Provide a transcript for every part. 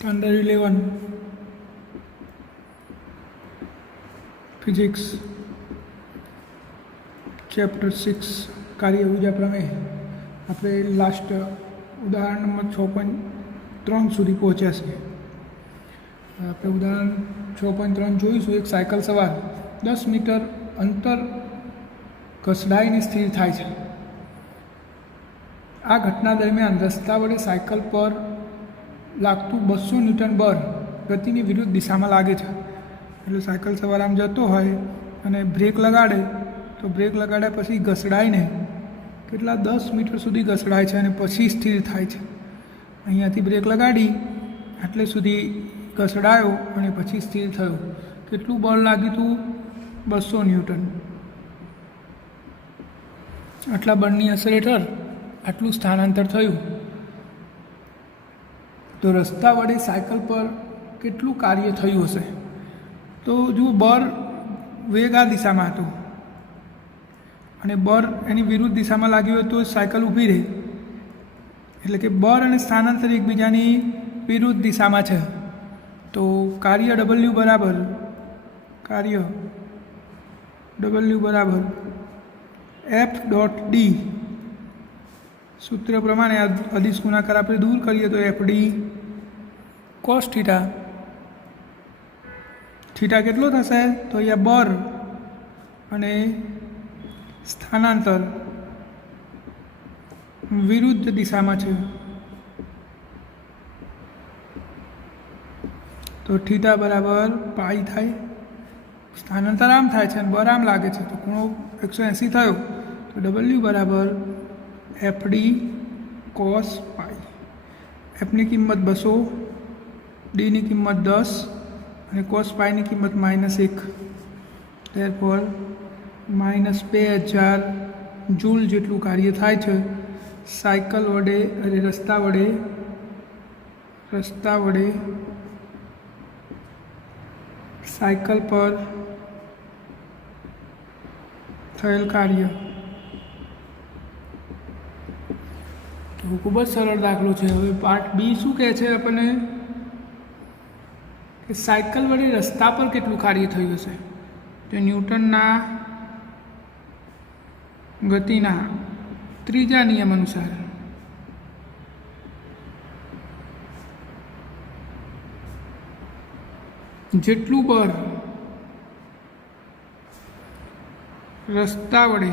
Standard 11 Physics Chapter 6 કાર્ય ઉર્જા પ્રમેય આપણે લાસ્ટ ઉદાહરણ નંબર 6.3 સુધી પહોંચ્યા છીએ. આપણે ઉદાહરણ 6.3 જોઈશું. એક સાયકલ સવાર 10 મીટર અંતર ઘસડાઈને સ્થિર થાય છે. આ ઘટના દરમિયાન રસ્તા વડે સાયકલ પર લાગતું 200 ન્યૂટન બળ ગતિની વિરુદ્ધ દિશામાં લાગે છે. એટલે સાયકલ સવાર આમ જતો હોય અને બ્રેક લગાડે તો બ્રેક લગાડ્યા પછી ઘસડાઈને કેટલા 10 મીટર સુધી ઘસડાય છે અને પછી સ્થિર થાય છે. અહીંયાથી બ્રેક લગાડી આટલે સુધી ઘસડાયો અને પછી સ્થિર થયો. કેટલું બળ લાગ્યું હતું? 200 ન્યૂટન. આટલા બળની અસર હેઠળ આટલું સ્થાનાંતર થયું. તો રસ્તા વડે સાયકલ પર કેટલું કાર્ય થયું હશે? તો જો બળ વેગ આ દિશામાં હતો અને બળ એની વિરુદ્ધ દિશામાં લાગ્યું હોય તો સાયકલ ઊભી રહે. એટલે કે બળ અને સ્થાનાંતર એકબીજાની વિરુદ્ધ દિશામાં છે. તો કાર્ય W બરાબર F.D સૂત્ર પ્રમાણે અદિશ ગુણાકાર આપણે દૂર કરીએ તો FD cos થીટા. થીટા કેટલો થશે? તો અહીંયા બળ અને સ્થાનાંતર વિરુદ્ધ દિશામાં છે. તો થીટા બરાબર પાઈ થાય. સ્થાનાંતર આમ થાય છે અને બળ આમ લાગે છે તો ખૂણો 180 થયો. તો W બરાબર FD cos પાઈ. એફની કિંમત 200, ડીની કિંમત 10 અને કોસ પાઈની કિંમત -1. therefore -2000 જૂલ જેટલું કાર્ય થાય છે સાયકલ વડે રસ્તા વડે સાયકલ પર થયેલ કાર્ય. તો ખૂબ જ સરળ દાખલો છે. હવે પાર્ટ બી શું કહે છે આપણને? કે સાયકલ વડે રસ્તા પર કેટલું કાર્ય થયું હશે? તો ન્યૂટનના ગતિના ત્રીજા નિયમ અનુસાર જેટલું બળ રસ્તા વડે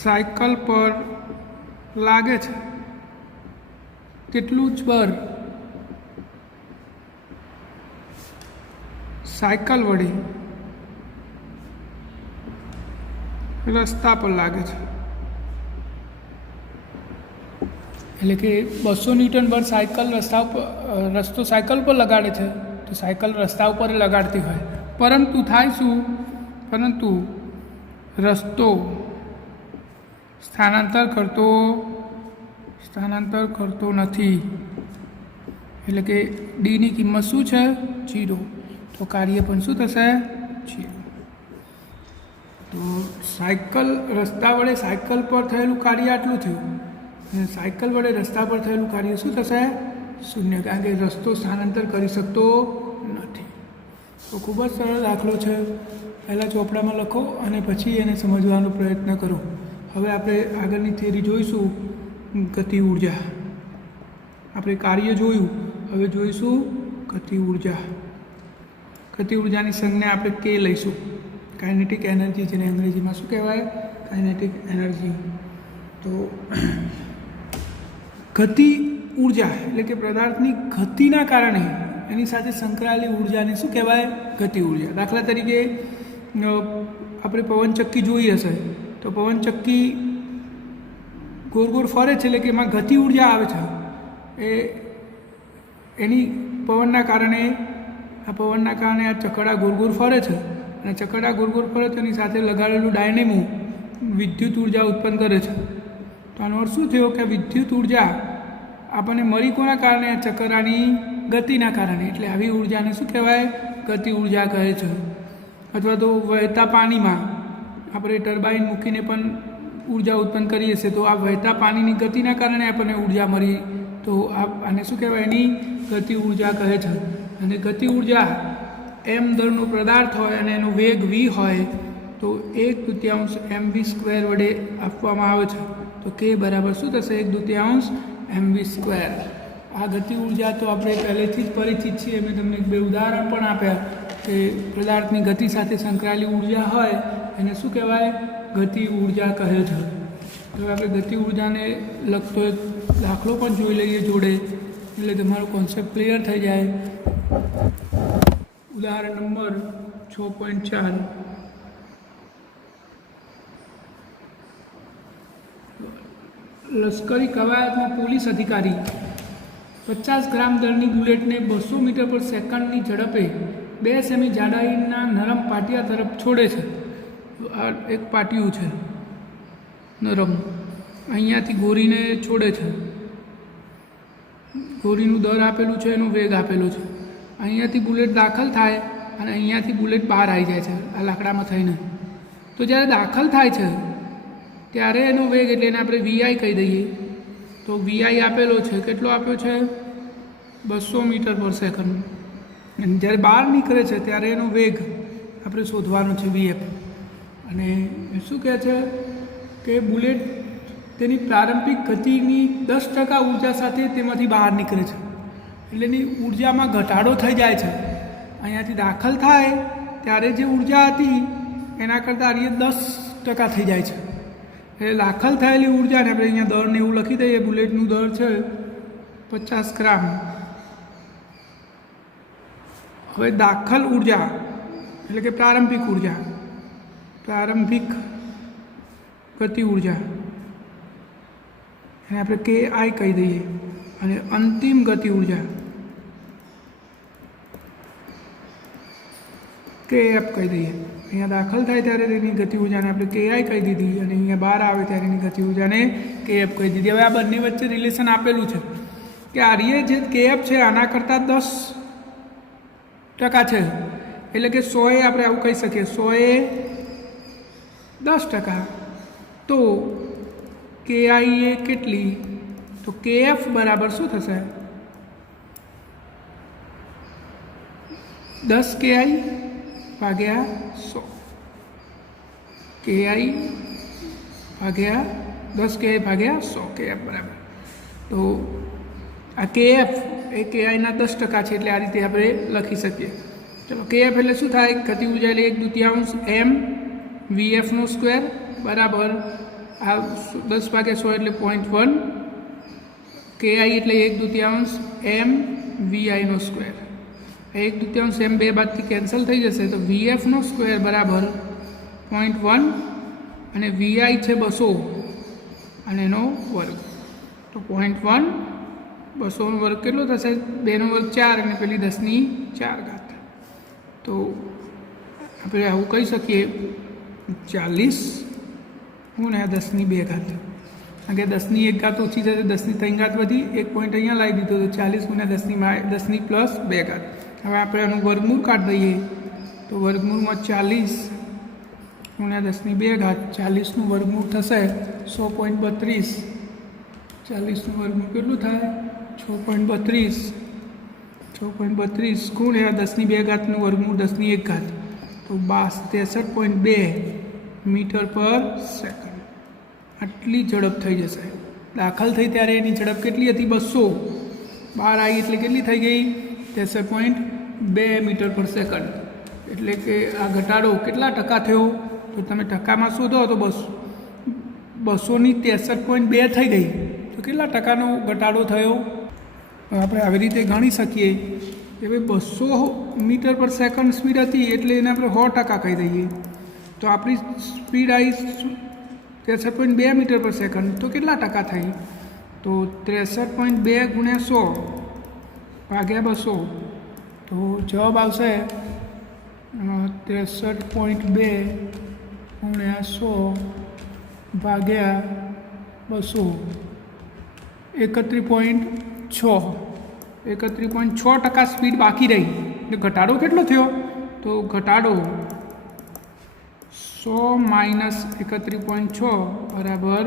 સાયકલ પર લાગે છે તેટલું જ બળ સાયકલ વડે રસ્તા પર લાગે છે. એટલે કે 200 ન્યૂટન બળ રસ્તો સાયકલ પર લગાડે છે તો સાયકલ રસ્તા ઉપર લગાડતી હોય, પરંતુ થાય શું? પરંતુ રસ્તો સ્થાનાંતર કરતો નથી. એટલે કે ડીની કિંમત શું છે? 0. તો કાર્ય પણ શું થશે? 0. તો રસ્તા વડે સાયકલ પર થયેલું કાર્ય આટલું થયું અને સાયકલ વડે રસ્તા પર થયેલું કાર્ય શું થશે? 0. કારણ કે રસ્તો સ્થાનાંતર કરી શકતો નથી. તો ખૂબ જ સરળ દાખલો છે. પહેલાં ચોપડામાં લખો અને પછી એને સમજવાનો પ્રયત્ન કરો. હવે આપણે આગળની થિયરી જોઈશું. ગતિ ઉર્જા. આપણે કાર્ય જોયું, હવે જોઈશું ગતિ ઉર્જા. ગતિ ઉર્જાની સંજ્ઞા આપણે કે લઈશું. કાઇનેટિક એનર્જી, જેને અંગ્રેજીમાં શું કહેવાય? Kinetic energy. તો ગતિ ઉર્જા એટલે કે પદાર્થની ગતિના કારણે એની સાથે સંકળાયેલી ઉર્જાને શું કહેવાય? ગતિ ઉર્જા. દાખલા તરીકે આપણે પવનચક્કી જોઈ હશે તો પવનચક્કી ગોળ ફરે છે એટલે કે એમાં ગતિ ઉર્જા આવે છે. એની પવનના કારણે આ ચકડા ગોળ ફરે છે અને ચકડા ગોળ ફરે તો એની સાથે લગાડેલું ડાયનેમો વિદ્યુત ઉર્જા ઉત્પન્ન કરે છે. તો આનો અર્થ શું થયો? કે વિદ્યુત ઉર્જા આપણને મળી કોના કારણે? આ ચકરાની ગતિના કારણે. એટલે આવી ઉર્જાને શું કહેવાય? ગતિ ઉર્જા કહે છે. અથવા તો વહેતા પાણીમાં આપણે ટર્બાઇન મૂકીને પણ ઉર્જા ઉત્પન્ન કરીએ છીએ તો આ વહેતા પાણીની ગતિના કારણે આપણને ઉર્જા મળી તો આને શું કહેવાય? એની ગતિ ઉર્જા કહે છે. અને ગતિ ઉર્જા m દળનો પદાર્થ હોય અને એનો વેગ v હોય તો 1/2 mv² વડે આપવામાં આવે છે. તો k બરાબર શું થશે? 1/2 mv². આ ગતિ ઉર્જા તો આપણે પહેલેથી જ પરિચિત છીએ. મેં તમને 2 ઉદાહરણ પણ આપ્યા કે પદાર્થની ગતિ સાથે સંકળાયેલી ઉર્જા હોય એને શું કહેવાય? ગતિ ઉર્જા કહે છે. તો આપણે ગતિ ઉર્જાને લગતો એક દાખલો પણ જોઈ લઈએ જોડે, એટલે તમારો કોન્સેપ્ટ ક્લિયર થઈ જાય. ઉદાહરણ નંબર 6.4. લશ્કરી કવાયતમાં પોલીસ અધિકારી 50 ગ્રામ દળની બુલેટને 200 મીટર પર સેકન્ડની ઝડપે 2 સેમી જાડાઈના નરમ પાટિયા તરફ છોડે છે. આ એક પાટિયું છે નરમ, અહીંયાથી ગોરીને છોડે છે. ગોરીનું દર આપેલું છે, એનો વેગ આપેલો છે. અહીંયાથી બુલેટ દાખલ થાય અને અહીંયાથી બુલેટ બહાર આવી જાય છે આ લાકડામાં થઈને. તો જ્યારે દાખલ થાય છે ત્યારે એનો વેગ, એટલે એને આપણે વીઆઈ કહી દઈએ. તો વીઆઈ આપેલો છે, કેટલો આપ્યો છે? 200 મીટર પર સેકન્ડ. અને જ્યારે બહાર નીકળે છે ત્યારે એનો વેગ આપણે શોધવાનો છે, વીએફ. અને શું કહે છે કે બુલેટ તેની પ્રારંભિક ગતિની 10% ઉર્જા સાથે તેમાંથી બહાર નીકળે છે. એટલે એની ઉર્જામાં ઘટાડો થઈ જાય છે. અહીંયાથી દાખલ થાય ત્યારે જે ઉર્જા હતી એના કરતાં એ 10% થઈ જાય છે. એટલે દાખલ થયેલી ઉર્જાને આપણે અહીંયા દળને એવું લખી દઈએ. બુલેટનું દળ છે 50 ગ્રામ. હવે દાખલ ઉર્જા એટલે કે પ્રારંભિક ઉર્જા, પ્રારંભિક ગતિ ઉર્જા એને આપણે કે આઈ કહી દઈએ. અને અંતિમ ગતિ ઉર્જા કે એફ કહી દઈએ. અહીંયા દાખલ થાય ત્યારે તેની ગતિ ઉર્જાને આપણે કે આઈ કહી દીધી અને અહીંયા બહાર આવે ત્યારે એની ગતિ ઉર્જાને કે એફ કહી દીધી. હવે આ બંને વચ્ચે રિલેશન આપેલું છે કે આર્ય જે કે એફ છે આના કરતાં 10% છે. એટલે કે 100 આપણે આવું કહી શકીએ, 100 10%. તો કે આઈ એ કેટલી? તો કે એફ બરાબર શું થશે? 10 કે આઈ ભાગ્યા 100. કે આઈ ભાગ્યા 10 કે આઈ ભાગ્યા 100 કે એફ બરાબર. તો આ કે એફ એ કે આઈના 10% છે, એટલે આ રીતે આપણે લખી શકીએ. ચલો, કે એફ એટલે શું થાય? ગતિ ઉર્જા એટલે 1/2 એમ વીએફનો સ્ક્વેર બરાબર આ 10/100 એટલે 0.1. કે આઈ એટલે 1/2 એમ વીઆઈનો સ્ક્વેર. 1/2 એમ 2 બાદથી કેન્સલ થઈ જશે તો વીએફનો સ્ક્વેર બરાબર 0.1 અને વીઆઈ છે 200 અને એનો વર્ગ. તો 0.1 200નો વર્ગ કેટલો થશે? 2નો વર્ગ 4 અને પેલી 10ની 4 ઘાત. તો આપણે આવું કહી શકીએ 40 ગુણ્યા 10ની 2 ઘાત. કારણ કે 10ની 1 ઘાત ઓછી થશે, 10ની 3 ઘાત વધી, 1 પોઈન્ટ અહીંયા લાવી દીધો તો 40 ગુણ્યા 10ની પ્લસ 2 ઘાત. હવે આપણે આનું વર્ગમૂળ કાઢી દઈએ તો વર્ગમૂળમાં 40 ગુણ્યા 10ની 2 ઘાત, 40નું વર્ગમૂળ થશે 6.32. 40નું વર્ગમૂળ કેટલું થાય? 6.32. 6.32 ગુણ્યા 10ની 2 ઘાતનું વર્ગમૂળ 10ની 1 ઘાત, તો 63.2 મીટર પર સેકન્ડ. આટલી ઝડપ થઈ જશે. દાખલ થઈ ત્યારે એની ઝડપ કેટલી હતી? 200. બહાર આવી એટલે કેટલી થઈ ગઈ? 63.2 મીટર પર સેકન્ડ. એટલે કે આ ઘટાડો કેટલા ટકા થયો? તો તમે ટકામાં શોધો તો 200ની 63.2 થઈ ગઈ. તો કેટલા ટકાનો ઘટાડો થયો? આપણે આવી રીતે ગણી શકીએ કે ભાઈ 200 મીટર પર સેકન્ડ સ્પીડ હતી એટલે એને આપણે 100% કહી દઈએ. તો આપણી સ્પીડ આવી 63.2 મીટર પર સેકન્ડ. તો કેટલા ટકા થઈ? તો 63.2 ગુણ્યા 100 ભાગ્યા 200. તો જવાબ આવશે 63.2 ગુણ્યા 100 ભાગ્યા 200. 31.6. 31.6% સ્પીડ બાકી રહી. એટલે ઘટાડો કેટલો થયો? તો ઘટાડો 100 - 31.6 બરાબર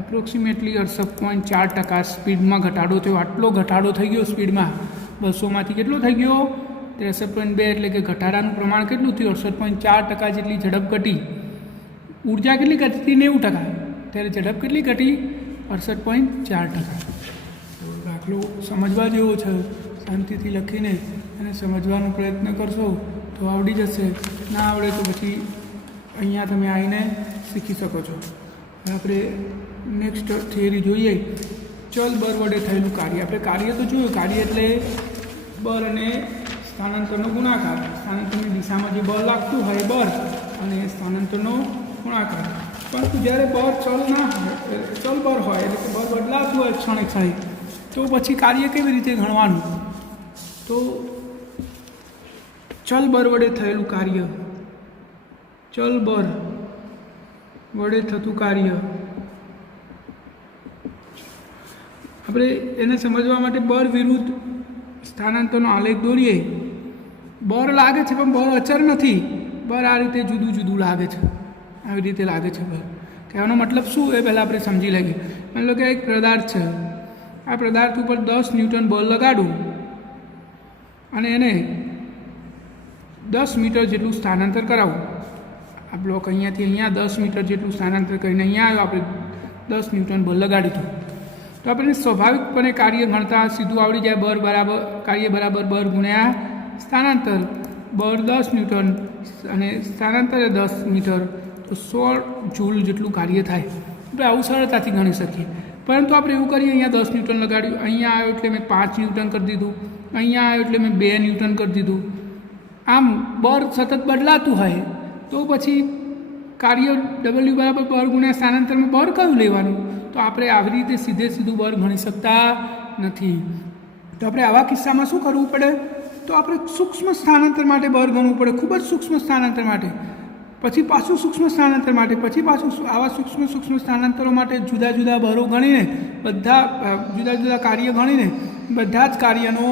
એપ્રોક્સિમેટલી 68.4% સ્પીડમાં ઘટાડો થયો. આટલો ઘટાડો થઈ ગયો સ્પીડમાં, 200માંથી કેટલો થઈ ગયો 63.2, એટલે કે ઘટાડાનું પ્રમાણ કેટલું થયું 68.4% જેટલી ઝડપ ઘટી. ઉર્જા કેટલી ઘટી 90%, ત્યારે ઝડપ કેટલી ઘટી 68.4%. દાખલો સમજવા જેવો છે, શાંતિથી લખીને અને સમજવાનો પ્રયત્ન કરશો તો આવડી જશે, ના આવડે તો પછી અહીંયા તમે આવીને શીખી શકો છો. આપણે નેક્સ્ટ થિયરી જોઈએ, ચલ બળ વડે થયેલું કાર્ય. આપણે કાર્ય તો જોયું, કાર્ય એટલે બળ અને સ્થાનાંતરનો ગુણાકાર. સ્થાનાંતરની દિશામાં જે બળ લાગતું હોય બળ અને સ્થાનાંતરનો ગુણાકાર. પરંતુ જ્યારે બળ ચલ ના હોય, ચલ બળ હોય એટલે કે બળ બદલાતું હોય ક્ષણે ક્ષણે, તો પછી કાર્ય કેવી રીતે ગણવાનું? તો ચલ બળ વડે થયેલું કાર્ય, ચલ બળ વડે થતું કાર્ય, આપણે એને સમજવા માટે બળ વિરુદ્ધ સ્થાનાંતરનો આલેખ દોરીએ. બળ લાગે છે પણ બળ અચર નથી. બળ આ રીતે જુદું જુદું લાગે છે, આવી રીતે લાગે છે બળ. કહેવાનો મતલબ શું એ પહેલાં આપણે સમજી લઈએ. માની લો કે એક પદાર્થ છે, આ પદાર્થ ઉપર 10 ન્યૂટન બળ લગાડું અને એને 10 મીટર જેટલું સ્થાનાંતર કરાવું. આ બ્લોક અહીંયાથી અહીંયા 10 મીટર જેટલું સ્થાનાંતર કરીને અહીંયા આવ્યો, આપણે 10 ન્યૂટન બળ લગાડી દીધું, તો આપણને સ્વાભાવિકપણે કાર્ય ગણતા સીધું આવડી જાય. બળ બરાબર કાર્ય બરાબર બળ ગુણ્યા સ્થાનાંતર. બળ 10 ન્યૂટન અને સ્થાનાંતર 10 મીટર, તો 16 જૂલ જેટલું કાર્ય થાય. આપણે આવું સરળતાથી ગણી શકીએ. પરંતુ આપણે એવું કરીએ, અહીંયા 10 ન્યૂટન લગાડ્યું, અહીંયા આવ્યો એટલે મેં 5 ન્યૂટન કરી દીધું, અહીંયા આવ્યો એટલે મેં 2 ન્યૂટન કરી દીધું. આમ બળ સતત બદલાતું હોય તો પછી કાર્ય ડબલ્યુ બરાબર બળ ગુણ્યા સ્થાનાંતરમાં બળ કયું લેવાનું? તો આપણે આવી રીતે સીધું બળ ગણી શકતા નથી. તો આપણે આવા કિસ્સામાં શું કરવું પડે? તો આપણે સૂક્ષ્મ સ્થાનાંતર માટે બળ ગણવું પડે, ખૂબ જ સૂક્ષ્મ સ્થાનાંતર માટે, પછી પાછું સૂક્ષ્મ સ્થાનાંતર માટે, પછી પાછું આવા સૂક્ષ્મ સ્થાનાંતરો માટે જુદા જુદા બળો ગણીને, બધા જુદા જુદા કાર્ય ગણીને બધા જ કાર્યનો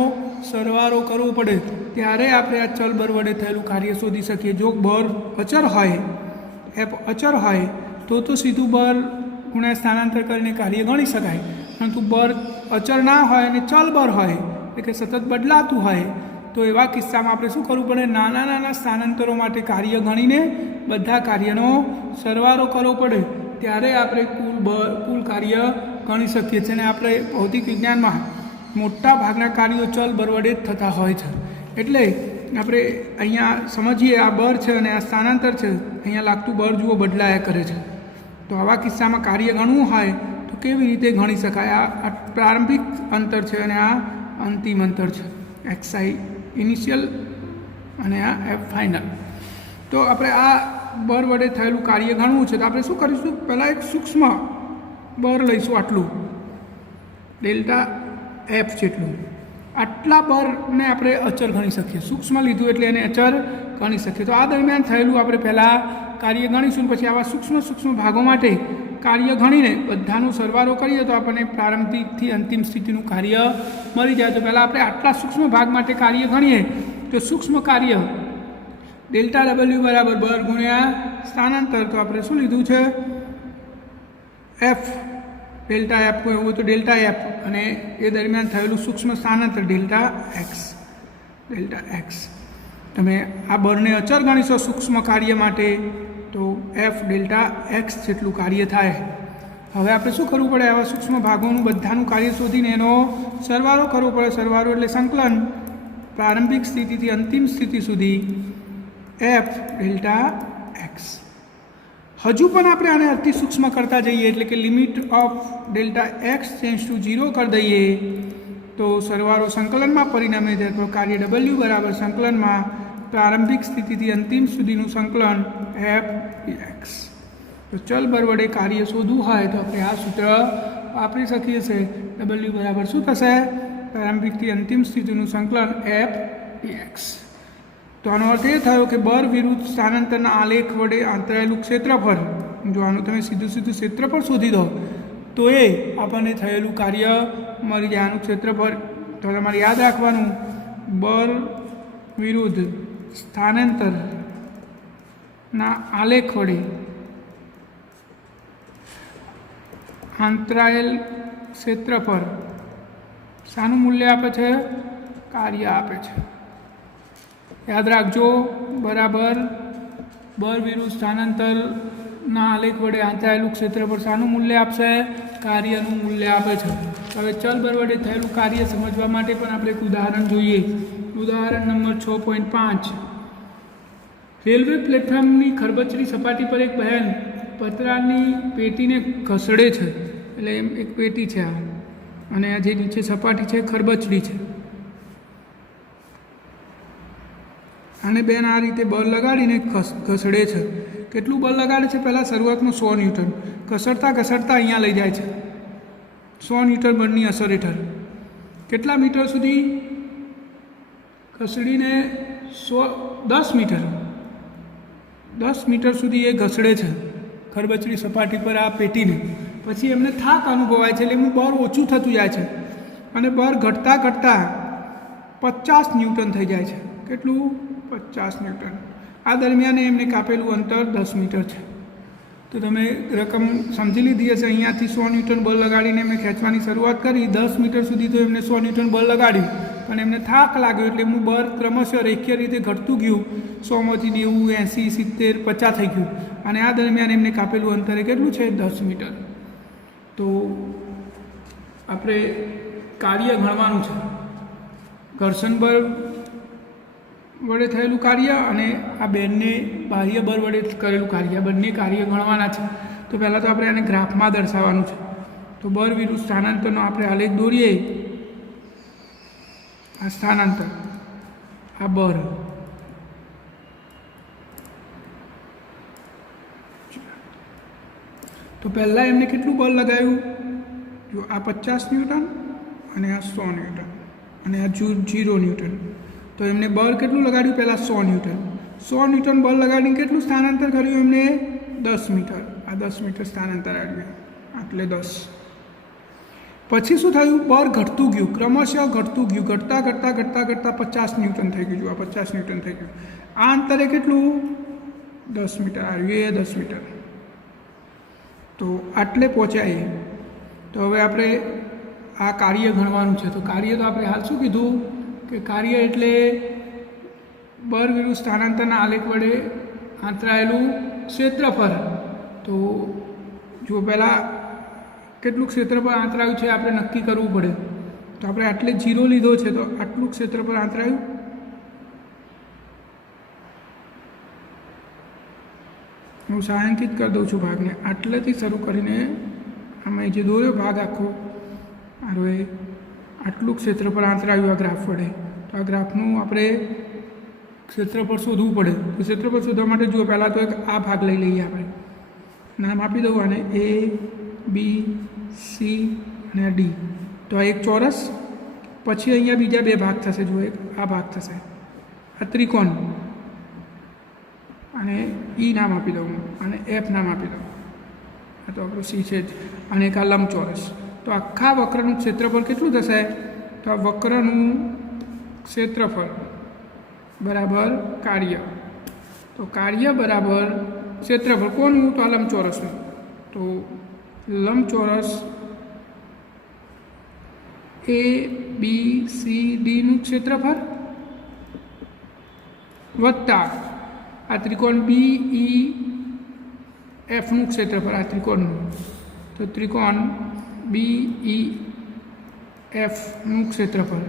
સરવાળો કરવો પડે. ત્યારે આપણે આ ચલ બળ વડે થયેલું કાર્ય શોધી શકીએ. જો બળ અચર હોય, એફ અચર હોય તો સીધું બળ ગુણ્યા સ્થાનાંતર કરીને કાર્ય ગણી શકાય. પરંતુ બળ અચર ના હોય અને ચલ બળ હોય, એટલે કે સતત બદલાતું હોય, તો એવા કિસ્સામાં આપણે શું કરવું પડે? નાના નાના સ્થાનાંતરો માટે કાર્ય ગણીને બધા કાર્યનો સરવાળો કરવો પડે. ત્યારે આપણે કુલ કાર્ય ગણી શકીએ છીએ. અને આપણે ભૌતિક વિજ્ઞાનમાં મોટા ભાગના કાર્યો ચલ બળ વડે જ થતા હોય છે. એટલે આપણે અહીંયા સમજીએ, આ બળ છે અને આ સ્થાનાંતર છે, અહીંયા લાગતું બળ જુઓ બદલાયા કરે છે. તો આવા કિસ્સામાં કાર્ય ગણવું હોય તો કેવી રીતે ગણી શકાય? આ પ્રારંભિક અંતર છે અને આ અંતિમ અંતર છે, એક્સઆઈ ઇનિશિયલ અને આ એફ ફાઇનલ. તો આપણે આ બળ વડે થયેલું કાર્ય ગણવું છે. તો આપણે શું કરીશું? પહેલાં એક સૂક્ષ્મ બળ લઈશું, આટલું ડેલ્ટા એફ જેટલું. આટલા બળને આપણે અચર ગણી શકીએ. સૂક્ષ્મ લીધું એટલે એને અચર ગણી શકીએ. તો આ દરમિયાન થયેલું આપણે પહેલાં કાર્ય ગણીશું, પછી આવા સૂક્ષ્મ ભાગો માટે કાર્ય ગણીને બધાનો સરવાળો કરીએ તો આપણને પ્રારંભિકથી અંતિમ સ્થિતિનું કાર્ય મળી જાય. તો પહેલાં આપણે આટલા સૂક્ષ્મ ભાગ માટે કાર્ય ગણીએ તો સૂક્ષ્મ કાર્ય ડેલ્ટા ડબલ્યુ બરાબર બળ ગુણ્યા સ્થાનાંતર. તો આપણે શું લીધું છે? એફ, ડેલ્ટા એફ કોઈ એવું તો ડેલ્ટા એફ, અને એ દરમિયાન થયેલું સૂક્ષ્મ સ્થાનાંતર ડેલ્ટા એક્સ. તમે આ બળને અચર ગણીશો સૂક્ષ્મ કાર્ય માટે તો એફ ડેલ્ટા એક્સ જેટલું કાર્ય થાય. હવે આપણે શું કરવું પડે? આવા સૂક્ષ્મ ભાગોનું બધાનું કાર્ય શોધીને એનો સરવાળો કરવો પડે. સરવાળો એટલે સંકલન પ્રારંભિક સ્થિતિથી અંતિમ સ્થિતિ સુધી એફ ડેલ્ટા એક્સ. હજુ પણ આપણે આને અતિ સૂક્ષ્મ કરતા જઈએ, એટલે કે limit of delta x tends to 0 કરી દઈએ તો સરવાળો સંકલનમાં પરિણમે છે. તો કાર્ય ડબલ્યુ બરાબર સંકલનમાં પ્રારંભિક સ્થિતિથી અંતિમ સુધીનું સંકલન એફ એક્સ. તો ચલ બળ વડે કાર્ય શોધવું હોય તો આપણે આ સૂત્ર વાપરી શકીએ છીએ. ડબલ્યુ બરાબર શું થશે? પ્રારંભિકથી અંતિમ સ્થિતિનું સંકલન એફ એક્સ. તો આનો અર્થ એ થયો કે બળ વિરુદ્ધ સ્થાનાંતરના આલેખ વડે આંતરાયેલું ક્ષેત્રફળ, જો આનું તમે સીધું ક્ષેત્રફળ શોધી દો તો એ આપણને થયેલું કાર્ય મળી જાય. આનું ક્ષેત્રફળ તો તમારે યાદ રાખવાનું, બળ વિરુદ્ધ સ્થાનાંતરના આલેખ વડે આંતરાયેલ ક્ષેત્રફળ શાનું મૂલ્ય આપે છે? કાર્ય આપે છે. યાદ રાખજો, બરાબર બળ વિરુદ્ધ સ્થાનાંતરના આલેખ વડે આંતરાયેલું ક્ષેત્રફળ શાનું મૂલ્ય આપશે? કાર્યનું મૂલ્ય આપે છે. હવે ચલ બળ વડે થયેલું કાર્ય સમજવા માટે પણ આપણે એક ઉદાહરણ જોઈએ. ઉદાહરણ નંબર 6.5. રેલવે પ્લેટફોર્મની ખરબચડી સપાટી પર એક બહેન પતરાની પેટીને ઘસડે છે. એટલે એમ એક પેટી છે આ, અને આ જે નીચે સપાટી છે ખરબચડી છે. અને બેન આ રીતે બળ લગાડીને ઘસડે છે. કેટલું બળ લગાડે છે? પહેલાં શરૂઆતમાં 100 ન્યૂટન, ઘસડતા ઘસડતા અહીંયા લઈ જાય છે 100 ન્યૂટન બળની અસર હેઠળ. કેટલા મીટર સુધી ઘસડીને? 10 મીટર. 10 મીટર સુધી એ ઘસડે છે ખરબચડી સપાટી પર આ પેટીને. પછી એમને થાક અનુભવાય છે, એટલે એમનું બળ ઓછું થતું જાય છે, અને બળ ઘટતા ઘટતા 50 ન્યૂટન થઈ જાય છે. કેટલું? 50 ન્યૂટન. આ દરમિયાન એમને કાપેલું અંતર 10 મીટર છે. તો તમે રકમ સમજી લીધી હશે. અહીંયાથી 100 ન્યૂટન બળ લગાડીને એમને ખેંચવાની શરૂઆત કરી. 10 મીટર સુધી તો એમને 100 ન્યૂટન બળ લગાડ્યું, પણ એમને થાક લાગ્યો એટલે એમનું બળ ક્રમશઃ રેખીય રીતે ઘટતું ગયું. 100માંથી 90, 80, 70, 50 થઈ ગયું. અને આ દરમિયાન એમને કાપેલું અંતર કેટલું છે? 10 મીટર. તો આપણે કાર્ય ગણવાનું છે. ઘર્ષણ બળ વડે થયેલું કાર્ય અને આ બેનને બાહ્ય બળ વડે કરેલું કાર્ય, બંને કાર્ય ગણવાના છે. તો પહેલાં તો આપણે આને ગ્રાફમાં દર્શાવવાનું છે. તો બળ વિરુદ્ધ સ્થાનાંતરનો આપણે આલેખ દોરીએ. આ સ્થાનાંતર, આ બળ. તો પહેલાં એમને કેટલું બળ લગાવ્યું? જો આ 50 ન્યૂટન અને આ 100 ન્યૂટન અને આ 0 ન્યૂટન. તો એમને બળ કેટલું લગાડ્યું? પહેલાં 100 ન્યૂટન. 100 ન્યૂટન બળ લગાડીને કેટલું સ્થાનાંતર કર્યું એમને? 10 મીટર. આ 10 મીટર સ્થાનાંતર આવ્યું, એટલે 10. પછી શું થયું? બળ ઘટતું ગયું, ક્રમશઃ ઘટતું ગયું. ઘટતા ઘટતા ઘટતા ઘટતા 50 ન્યૂટન થઈ ગયું. આ 50 ન્યૂટન થઈ ગયું. આ અંતરે કેટલું? 10 મીટર આવ્યું. એ 10 મીટર. તો આટલે પહોંચાય. તો હવે આપણે આ કાર્ય ગણવાનું છે. તો કાર્ય તો આપણે હાલ શું કીધું કે કાર્ય એટલે બળ વિરુદ્ધ સ્થાનાંતરના આલેખ વડે આંતરાયેલું ક્ષેત્રફળ. તો જો પહેલાં કેટલું ક્ષેત્રફળ આંતરાયું છે આપણે નક્કી કરવું પડે. તો આપણે આટલે 0 લીધો છે, તો આટલું ક્ષેત્રફળ આંતરાયું. હું છાંયાંકિત કરી દઉં છું ભાગને. આટલેથી શરૂ કરીને અમે જે દોર્યો ભાગ આખો હવે આટલું ક્ષેત્રફળ આંતરાયું આ ગ્રાફ વડે. તો આ ગ્રાફનું આપણે ક્ષેત્રફળ શોધવું પડે. તો ક્ષેત્રફળ શોધવા માટે જુઓ, પહેલાં તો એક આ ભાગ લઈ લઈએ. આપણે નામ આપી દઉં આને A, B, C અને D. તો આ એક ચોરસ. પછી અહીંયા બીજા 2 ભાગ થશે. જુઓ, એક આ ભાગ થશે, આ ત્રિકોણ, અને E નામ આપી દઉં, અને F નામ આપી દઉં. આ તો આપણું C છે જ. અને એક આ લંબચોરસ. તો આખા વક્રનું ક્ષેત્રફળ કેટલું થશે? તો આ વક્રનું ક્ષેત્રફળ બરાબર કાર્ય. તો કાર્ય બરાબર ક્ષેત્રફળ કોનું? તો આ લંબચોરસનું. તો લંબચોરસ ABCDનું ક્ષેત્રફળ વત્તા આ ત્રિકોણ BEFનું ક્ષેત્રફળ, આ ત્રિકોણનું. તો ત્રિકોણ BEFનું ક્ષેત્રફળ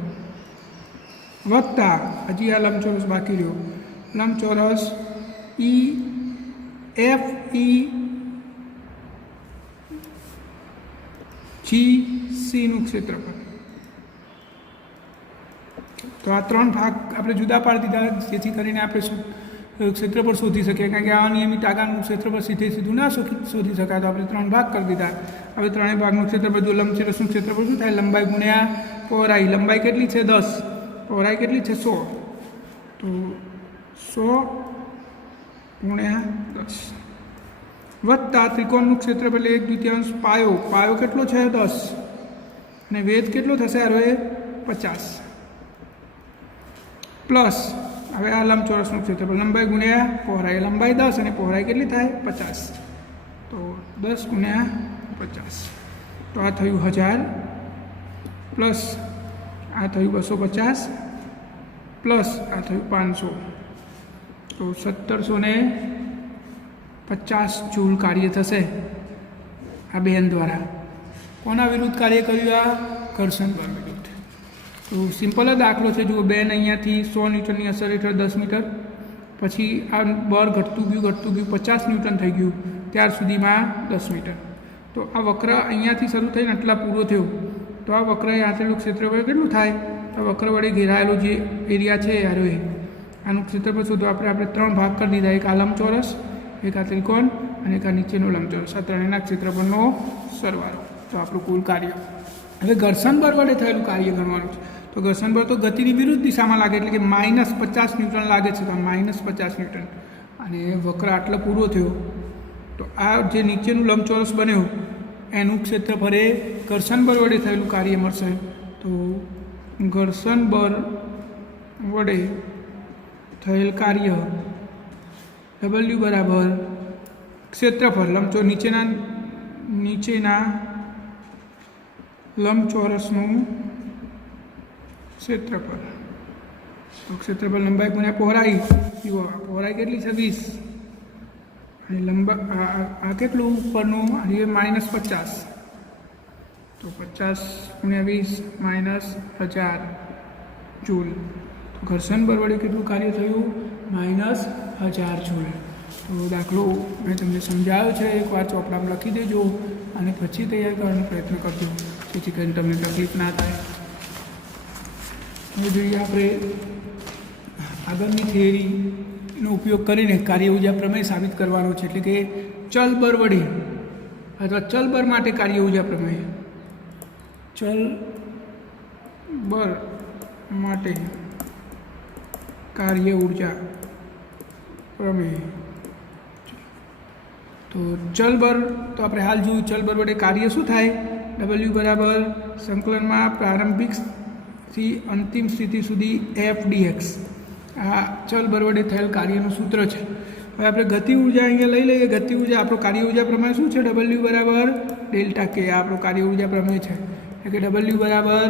વત્તા હજી આ લંબચોરસ બાકી રહ્યો, લંબચોરસ EFEGCનું ક્ષેત્રફળ. તો આ 3 ભાગ આપણે જુદા પાડી દીધા, જેથી કરીને આપણે ક્ષેત્રફળ શોધી શકીએ. કારણ કે આ અનિયમિત આકારનું ક્ષેત્રફળ સીધું ના શોધી શકાય. તો આપણે 3 ભાગ કરી દીધા. હવે 3 ભાગનું ક્ષેત્રફળ, જો લંબચોરસનું ક્ષેત્રફળ શું થાય? લંબાઈ ગુણ્યા પહોળાઈ. લંબાઈ કેટલી છે? 10. પહોળાઈ કેટલી છે? 100. તો 100 ગુણ્યા 10 વત્તા ત્રિકોણનું ક્ષેત્રફળ 1/2 પાયો. પાયો કેટલો છે? 10. અને વેધ કેટલો થશે? હવે 50 પ્લસ હવે આ લંબચોરસનું ક્ષેત્રફળ, લંબાઈ ગુણ્યા પહોળાઈ. લંબાઈ 10 અને પહોળાઈ કેટલી થાય? 50. તો 10 ગુણ્યા 50. તો આ થયું 1000 પ્લસ આ થયું 250 પ્લસ આ થયું 500, તો 1750 જૂલ કાર્ય થશે આ બેન દ્વારા. કોના વિરુદ્ધ કાર્ય કર્યું? આ ઘર્ષણ બળ વિરુદ્ધ. તો સિમ્પલ જ દાખલો છે. જુઓ, બેન અહીંયાથી 100 ન્યૂટનની અસર હેઠળ 10 મીટર, પછી આ બળ ઘટતું ગયું 50 ન્યૂટન થઈ ગયું, ત્યાર સુધીમાં 10 મીટર. તો આ વક્ર અહીંયાથી શરૂ થઈને આટલા પૂરો થયો, તો આ વક્રએ આંતરેલું ક્ષેત્રફળ કેટલું થાય? તો વક્ર વડે ઘેરાયેલો જે એરિયા છે યારો એ આનું ક્ષેત્રફળ શોધો. આપણે 3 ભાગ કરી દીધા, એક આ લંબચોરસ, એક આ ત્રિકોણ અને એક આ નીચેનો લંબચોરસ. આ ત્રણેયના ક્ષેત્રફળનો સરવાળો. તો આપણું કુલ કાર્ય. હવે ઘર્ષણ બળ વડે થયેલું કાર્ય ગણવાનું છે. તો ઘર્ષણ બળ તો ગતિની વિરુદ્ધ દિશામાં લાગે, એટલે કે -50 ન્યૂટન લાગે છે, તો -50 ન્યૂટન. અને વક્ર આટલો પૂરો થયો, તો આ જે નીચેનું લંબચોરસ બન્યો એનું ક્ષેત્રફળ એ ઘર્ષણ બળ વડે થયેલું કાર્ય મળશે. તો ઘર્ષણ બળ વડે થયેલ કાર્ય W બરાબર ક્ષેત્રફળ નીચેના લંબચોરસનું ક્ષેત્રફળ. તો ક્ષેત્રફળ લંબાઈ ગુણ્યા પહોળાઈ. જુઓ, પહોળાઈ કેટલી છે? 20, અને આ કેટલું ઉપરનું? આ -50. તો 50 ગુણ્યા 20 -1000 જૂલ. તો ઘર્ષણ બળ વડે કેટલું કાર્ય થયું? -1000 જૂલ. તો દાખલો મેં તમને સમજાવ્યો છે, એકવાર ચોપડામાં લખી દેજો અને પછી તૈયાર કરવાનો પ્રયત્ન કરજો, જેથી કરીને તમને તકલીફ ના થાય. હવે જોઈએ આપણે આગળની થિયરીનો ઉપયોગ કરીને કાર્ય ઊર્જા પ્રમેય સાબિત કરવાનો છે. એટલે કે ચલ બળ વડે અથવા ચલ બળ માટે કાર્ય ઊર્જા પ્રમેય. ચલ બળ માટે કાર્ય ઊર્જા પ્રમેય. તો ચલ બળ તો આપણે હાલ જોયું. ચલ બળ વડે કાર્ય શું થાય? W બરાબર સંકલનમાં પ્રારંભિકથી અંતિમ સ્થિતિ સુધી F/dx. આ ચલ બળ વડે થયેલ કાર્યનું સૂત્ર છે. હવે આપણે ગતિ ઊર્જા અહીંયા લઈ લઈએ. ગતિ ઊર્જા આપણો કાર્ય ઊર્જા પ્રમેય શું છે? W બરાબર ∆K. આ આપણો કાર્ય ઊર્જા પ્રમેય છે. એટલે કે W બરાબર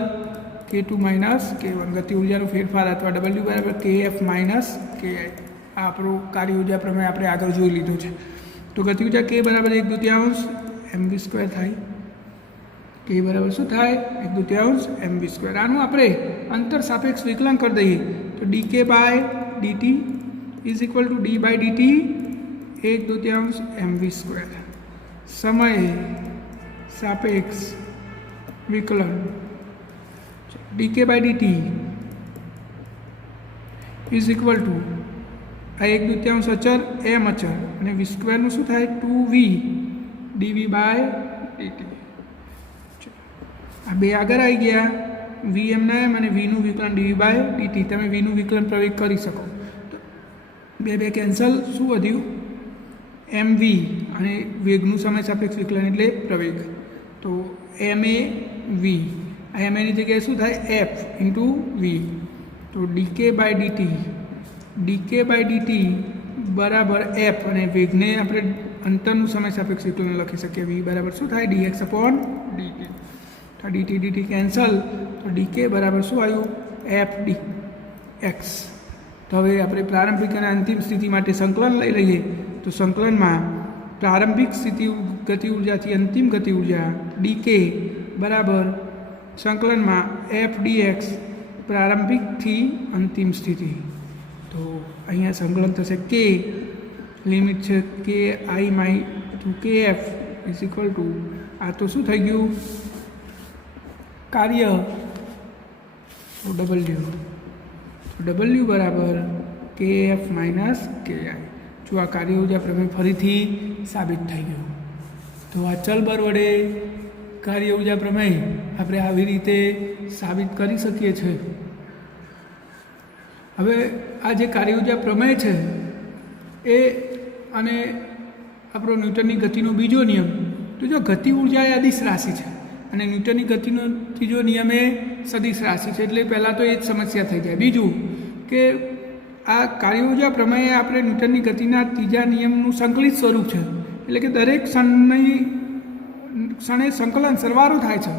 K2 - K1. ગતિ ઊર્જાનો ફેરફાર અથવા W બરાબર Kf - Ki. આ આપણો કાર્ય ઊર્જા પ્રમેય આપણે આગળ જોઈ લીધો છે. તો ગતિ ઊર્જા K બરાબર 1/2 mv² થાય. K બરાબર શું થાય? 1/2 mv². આનું આપણે અંતર સાપેક્ષ વિકલન કરી દઈએ તો dk/dt = d/dt 1/2 mv². સમયે સાપેક્ષ વિકલન dk/dt = આ 1/2 અચળ m અચળ અને v²નું શું થાય? 2v dv/dt. આ બે આગળ આવી ગયા, v એમના એમ અને vનું વિકલન dv/dt. તમે vનું વિકલન પ્રવેગ કરી શકો. તો બે કેન્સલ. શું વધ્યું? mv અને વેગનું સમય સાપેક્ષ વિકલન એટલે પ્રવેગ. તો ma v. આ ma ની જગ્યાએ શું થાય? f × v. તો dk/dt બરાબર f અને વેગને આપણે અંતરનું સમય સાપેક્ષ વિકલન લખી શકીએ. v બરાબર શું થાય? dx/dt. તો dt કેન્સલ. તો dk બરાબર શું આવ્યું? f dx. તો હવે આપણે પ્રારંભિક અને અંતિમ સ્થિતિ માટે સંકલન લઈ લઈએ. તો સંકલનમાં પ્રારંભિક સ્થિતિ ગતિ ઊર્જાથી અંતિમ ગતિ ઊર્જા dk બરાબર સંકલનમાં f dx પ્રારંભિકથી અંતિમ સ્થિતિ. તો અહીંયા સંકલન થશે k, લિમિટ છે ki - kf = આ તો શું થઈ ગયું? કાર્ય. તો W બરાબર kf - ki. જો આ કાર્ય ઊર્જા પ્રમેય ફરીથી સાબિત થઈ ગયું. તો આ ચલ બળ વડે કાર્ય ઊર્જા પ્રમેય આપણે આવી રીતે સાબિત કરી શકીએ છીએ. હવે આ જે કાર્ય ઊર્જા પ્રમેય છે એ અને આપણો ન્યૂટનની ગતિનો બીજો નિયમ. તો જો ગતિ ઊર્જા એ અદિશ રાશિ છે અને ન્યૂટનની ગતિનો ત્રીજો નિયમ એ સદિશ રાશિ છે. એટલે પહેલાં તો એ જ સમસ્યા થઈ જાય. બીજું કે આ કાર્ય ઊર્જા પ્રમેય આપણે ન્યૂટનની ગતિના ત્રીજા નિયમનું સંકલિત સ્વરૂપ છે. એટલે કે દરેક ક્ષણની ક્ષણે સંકલન સરવાળો થાય છે.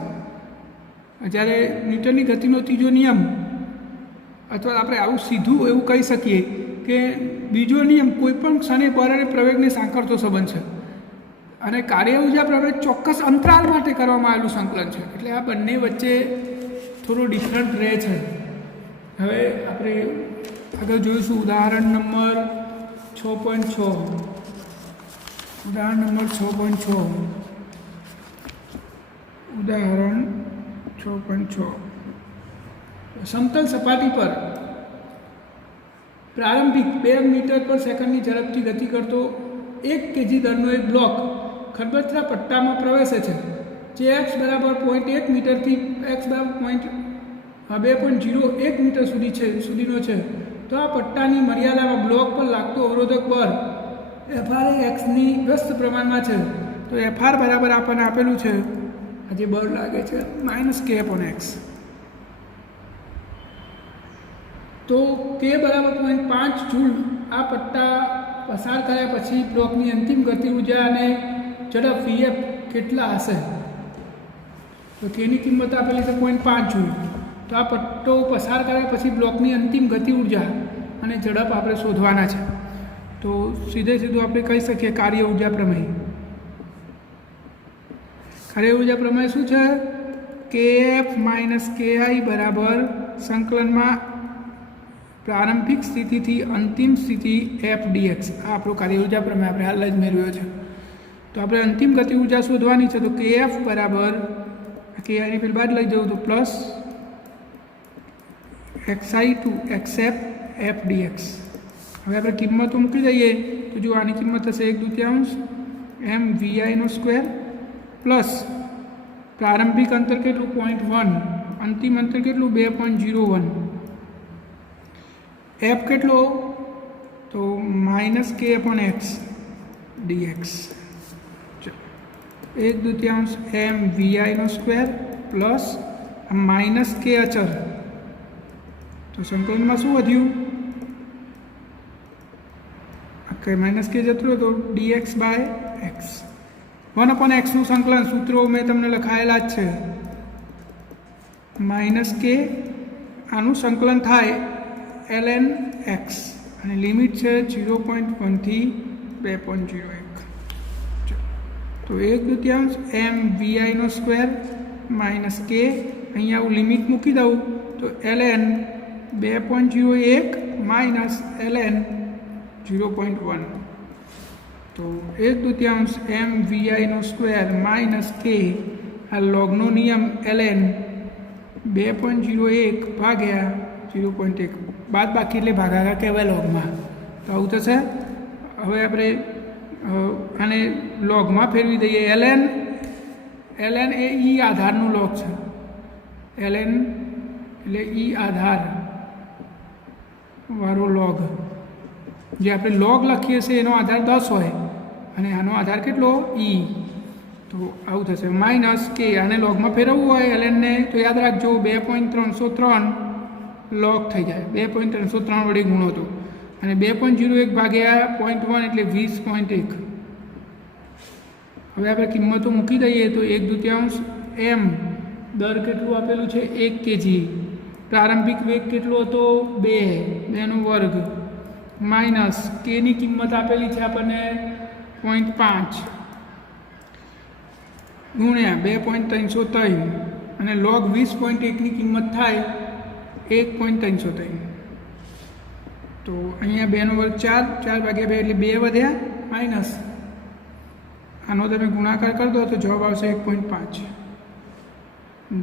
જ્યારે ન્યૂટનની ગતિનો ત્રીજો નિયમ, અથવા આપણે આવું સીધું એવું કહી શકીએ કે બીજો નિયમ કોઈ પણ ક્ષણે બળ અને પ્રવેગને સાંકળતો સંબંધ છે, અને કાર્ય ઉર્જા પ્રવેગ ચોક્કસ અંતરાલ માટે કરવામાં આવેલું સંકલન છે. એટલે આ બંને વચ્ચે થોડું ડિફરન્ટ રહે છે. હવે આપણે આગળ જોઈશું ઉદાહરણ નંબર 6.6. ઉદાહરણ નંબર 6.6. ઉદાહરણ 6.6. સમતલ સપાટી પર પ્રારંભિક 2 મીટર પર સેકન્ડની ઝડપથી ગતિ કરતો 1 kg દરનો એક બ્લોક ખરબચડા પટ્ટામાં પ્રવેશે છે, જે x બરાબર 0.1 મીટરથી x બરાબર 2.01 મીટર સુધીનો છે. તો આ પટ્ટાની મર્યાદામાં બ્લોક પર લાગતું અવરોધક બળ Fr એ xની વ્યસ્ત પ્રમાણમાં છે. તો Fr બરાબર આપણને આપેલું છે, આ જે બળ લાગે છે -k/x. તો k બરાબર 0.5 જૂલ આ પટ્ટા પસાર કર્યા પછી બ્લોકની અંતિમ ગતિ ઉર્જા અને ઝડપ Vf કેટલા હશે? તો kની કિંમત આપેલી છે 0.5 જૂલ. તો આ પટ્ટો પસાર કર્યા પછી બ્લોકની અંતિમ ગતિ ઉર્જા અને ઝડપ આપણે શોધવાના છે. તો સીધું આપણે કહી શકીએ કાર્ય ઉર્જા પ્રમેય. કાર્ય ઉર્જા પ્રમેય શું છે? kF - ki બરાબર સંકલનમાં પ્રારંભિક સ્થિતિથી અંતિમ સ્થિતિ f dx. આ આપણો કાર્ય ઉર્જા પ્રમેય આપણે હાલ જ મેળવ્યો છે. તો આપણે અંતિમ ગતિ ઉર્જા શોધવાની છે. તો kF બરાબર ki ની પેલી બાદ લઈ જવું તો plus xi to xf f dx. હવે આપણે કિંમતો મૂકી દઈએ તો જો આની કિંમત થશે 1/2 mvi² પ્લસ પ્રારંભિક અંતર કેટલું 0.1, અંતિમ અંતર કેટલું 2.01, f કેટલો તો -k/x dx. 1/2 mvi² plus -k અચળ. તો સંકલનમાં શું વધ્યું? કે -k જતું તો dx/x. 1/x નું સંકલન સૂત્રો મેં તમને લખાયેલા જ છે. -k આનું સંકલન થાય ln x અને લિમિટ છે 0.1 થી 2.01. તો 1/2 mvi² માઇનસ k, અહીંયા હું લિમિટ મૂકી દઉં તો ln 2.01 માઇનસ ln 0.1. તો 1/2 mvi² માઇનસ k, આ લોગનો નિયમ ln 2.01 ભાગ્યા 0.1 બાદ બાકી એટલે ભાગાકાર કહેવાય લોગમાં. તો આવું થશે. હવે આપણે આને લોગમાં ફેરવી દઈએ. ln એ ઈ આધારનું લોગ છે. ln એટલે ઈ આધાર વાળો લોગ. જે આપણે લોગ લખીએ છીએ એનો આધાર 10 હોય અને આનો આધાર કેટલો ઈ. તો આવું થશે માઇનસ કે આને લોગમાં ફેરવવું હોય ln ને તો યાદ રાખજો 2.303 લોગ થઈ જાય. 2.303 વડે ગુણો તો અને 2.01 ભાગ્યા 0.1 એટલે 20.1. હવે આપણે કિંમતો મૂકી દઈએ તો 1/2 m દર કેટલું આપેલું છે 1 kg. પ્રારંભિક વેગ કેટલો હતો 2નો વર્ગ માઇનસ કેની કિંમત આપેલી છે આપણને 0.5 ગુણ્યા 2.303 અને લોગ 20.1ની કિંમત થાય 1.303. તો અહીંયા 2નો વર્ગ 4 ભાગ્યા 2 એટલે 2 વધ્યા માઇનસ આનો તમે ગુણાકાર કરી દો તો જવાબ આવશે 1.5.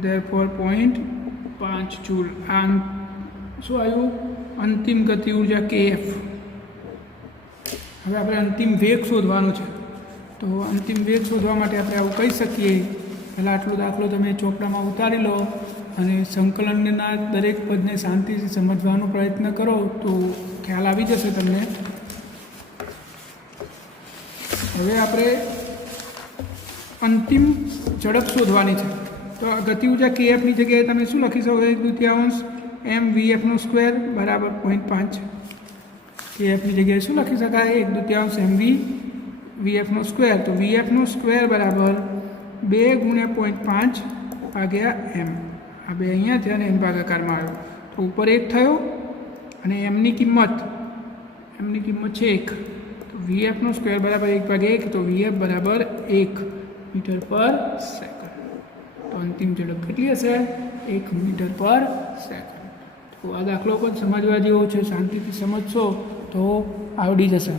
therefore 0.5 joule. આ શું આવ્યું? અંતિમ ગતિ ઉર્જા kF. હવે આપણે અંતિમ વેગ શોધવાનું છે. તો અંતિમ વેગ શોધવા માટે આપણે આવું કહી શકીએ. પહેલાં આટલો દાખલો તમે ચોપડામાં ઉતારી લો અને સંકલનના દરેક પદને શાંતિથી સમજવાનો પ્રયત્ન કરો તો ખ્યાલ આવી જશે તમને. હવે આપણે અંતિમ ઝડપ શોધવાની છે. તો ગતિ ઉર્જા kFની જગ્યાએ તમે શું લખી શકો? 1/2 mvf² બરાબર 0.5. kFની જગ્યાએ શું લખી શકાય? 1/2 mvf². તો vf² બરાબર 2 × 0.5 m આ બે અહીંયા થયા અને એમ ભાગાકારમાં આવ્યો તો ઉપર 1 થયો અને એમની કિંમત છે 1 તો વીએફનો સ્ક્વેર બરાબર 1/1 તો વીએફ બરાબર 1 મીટર પર સેકન્ડ તો અંતિમ ઝડપ કેટલી હશે 1 મીટર પર સેકન્ડ તો આ દાખલો પણ સમજવા જેવો છે શાંતિથી સમજશો તો આવડી જશે